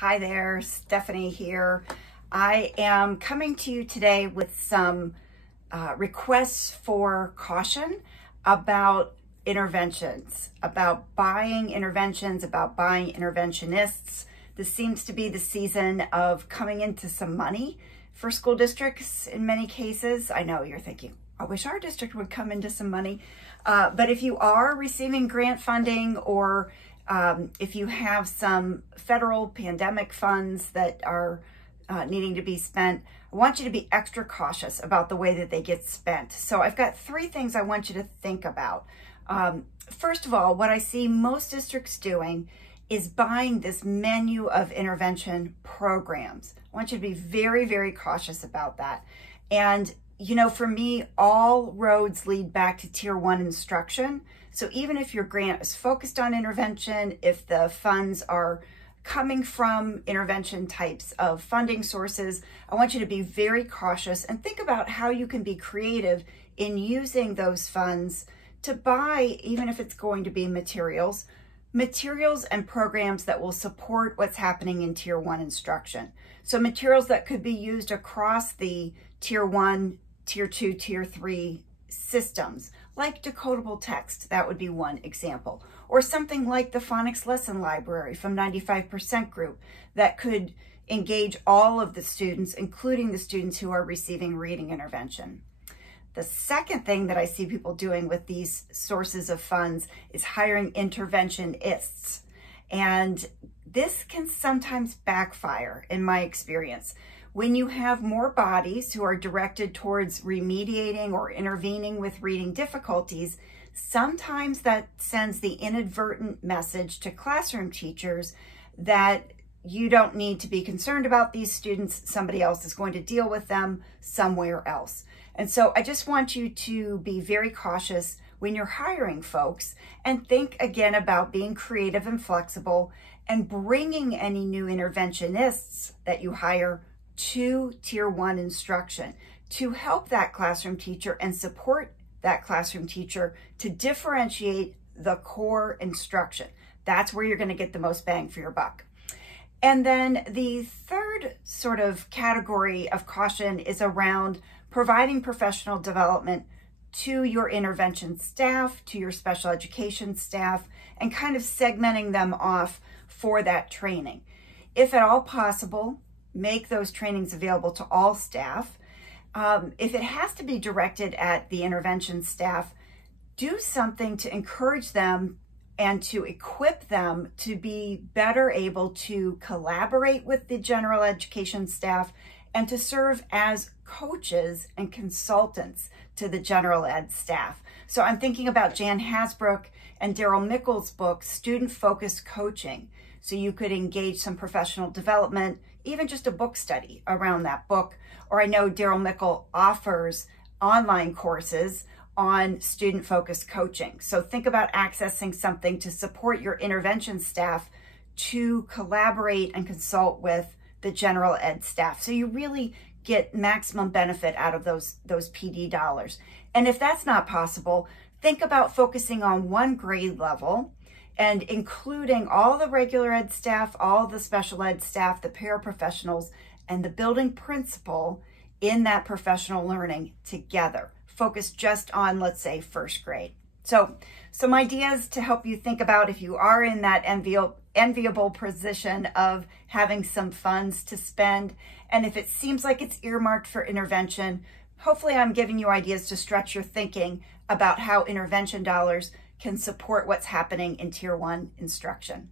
Hi there, Stephanie here. I am coming to you today with some requests for caution about interventions, about buying interventions, about buying interventionists. This seems to be the season of coming into some money for school districts in many cases. I know you're thinking, I wish our district would come into some money. But if you are receiving grant funding or if you have some federal pandemic funds that are needing to be spent, I want you to be extra cautious about the way that they get spent. So I've got three things I want you to think about. First of all, what I see most districts doing is buying this menu of intervention programs. I want you to be very, very cautious about that. And you know, for me, all roads lead back to Tier 1 instruction. So even if your grant is focused on intervention, if the funds are coming from intervention types of funding sources, I want you to be very cautious and think about how you can be creative in using those funds to buy, even if it's going to be materials and programs that will support what's happening in Tier 1 instruction. So materials that could be used across the Tier 1, Tier 2, Tier 3 systems, like decodable text, that would be one example. Or something like the phonics lesson library from 95% Group that could engage all of the students, including the students who are receiving reading intervention. The second thing that I see people doing with these sources of funds is hiring interventionists. And this can sometimes backfire in my experience. When you have more bodies who are directed towards remediating or intervening with reading difficulties, sometimes that sends the inadvertent message to classroom teachers that you don't need to be concerned about these students. Somebody else is going to deal with them somewhere else. And so I just want you to be very cautious when you're hiring folks and think again about being creative and flexible and bringing any new interventionists that you hire to Tier 1 instruction to help that classroom teacher and support that classroom teacher to differentiate the core instruction. That's where you're going to get the most bang for your buck. And then the third sort of category of caution is around providing professional development to your intervention staff, to your special education staff, and kind of segmenting them off for that training. If at all possible, make those trainings available to all staff. If it has to be directed at the intervention staff, do something to encourage them and to equip them to be better able to collaborate with the general education staff and to serve as coaches and consultants to the general ed staff. So I'm thinking about Jan Hasbrook and Daryl Mickle's book, Student Focused Coaching. So you could engage some professional development, even just a book study around that book. Or I know Daryl Mickle offers online courses on student-focused coaching. So think about accessing something to support your intervention staff to collaborate and consult with the general ed staff. So you really get maximum benefit out of those PD dollars. And if that's not possible, think about focusing on one grade level and including all the regular ed staff, all the special ed staff, the paraprofessionals, and the building principal in that professional learning together. Focus just on, let's say, first grade. So some ideas to help you think about if you are in that enviable position of having some funds to spend. And if it seems like it's earmarked for intervention, hopefully I'm giving you ideas to stretch your thinking about how intervention dollars can support what's happening in Tier 1 instruction.